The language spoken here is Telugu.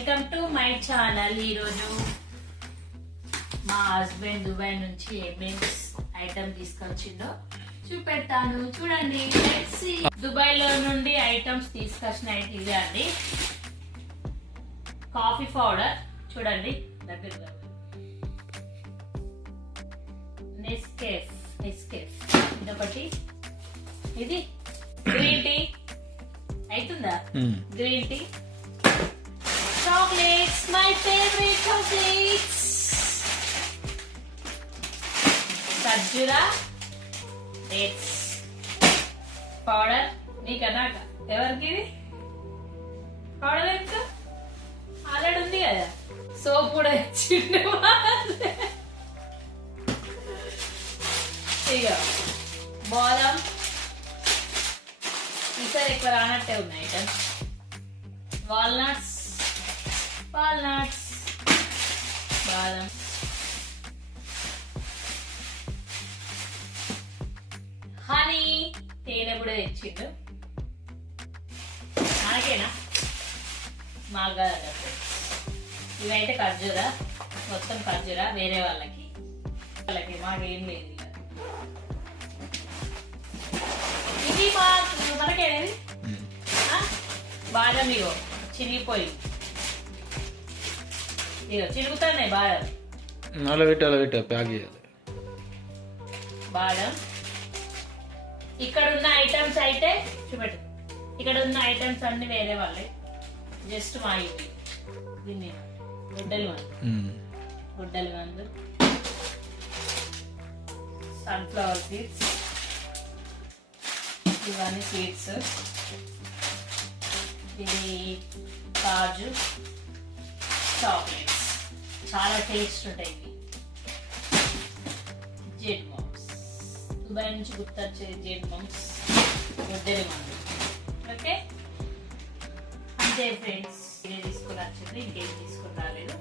మళ్ళీ ఈరోజు మా హస్బెండ్ దుబాయ్ నుంచి ఏమేమి ఐటమ్ తీసుకొచ్చిండో. చూపెడతాను. చూడండి. దుబాయ్లో నుండి ఐటమ్స్ తీసుకొచ్చిన ఇదే అండి. Coffee powder. చూడండి. దగ్గర నెస్కేఫ్ నెస్కేఫ్ ఇదొకటి. ఇది? గ్రీన్ టీ అవుతుందా? Green tea chocolates my favourite chocolates ఖర్జూరా dates powder నీకన్నా ఎవరికి ఇది? పౌడర్ ఎంత ఆల్రెడీ ఉంది కదా. సోప్ కూడా ఇచ్చిండు ఇక బాదం. ఈసారి ఎక్కువ రానట్టే ఉన్నాయి ఐటమ్స్. Walnuts walnuts. బాదం. హనీ తేనె కూడా తెచ్చిండు. మనకేనా? మాకు. ఇవైతే ఖర్జూరా మొత్తం ఖర్జూరా వేరే వాళ్ళకి. వాళ్ళకి మాకేం లేదు. ఇది మా మనకేనేది? బాదం ఇగో చిరిగిపోయి ఇగో చిరుగుతున్నాయి బాదం. అలా పెట్టి అలా పెట్టి ప్యాక్ చేయాలి. బాదం. ఇక్కడ ఉన్న ఐటమ్స్ అయితే చూపెట్టు. ఇక్కడ ఉన్న ఐటమ్స్ అన్ని వేరే వాళ్ళే. జస్ట్ మా ఇవి. దీన్ని గుడ్డలు ఉమ్. గుడ్డలు మందు. సన్ఫ్లవర్ సీడ్స్ ఇవన్నీ సీడ్స్ ఇది కాజు. చాక్లెట్స్ చాలా టేస్ట్ ఉంటాయి. ఇవి జెడ్ మామ్స్ దుబాయ్ నుంచి గుర్తొచ్చే జెడ్ మామ్స్ గుడ్డలి మందు. ఓకే అంతే ఫ్రెండ్స్ ఇదే తీసుకుని వచ్చింది. ఇంకేం తీసుకుని రాలేదు.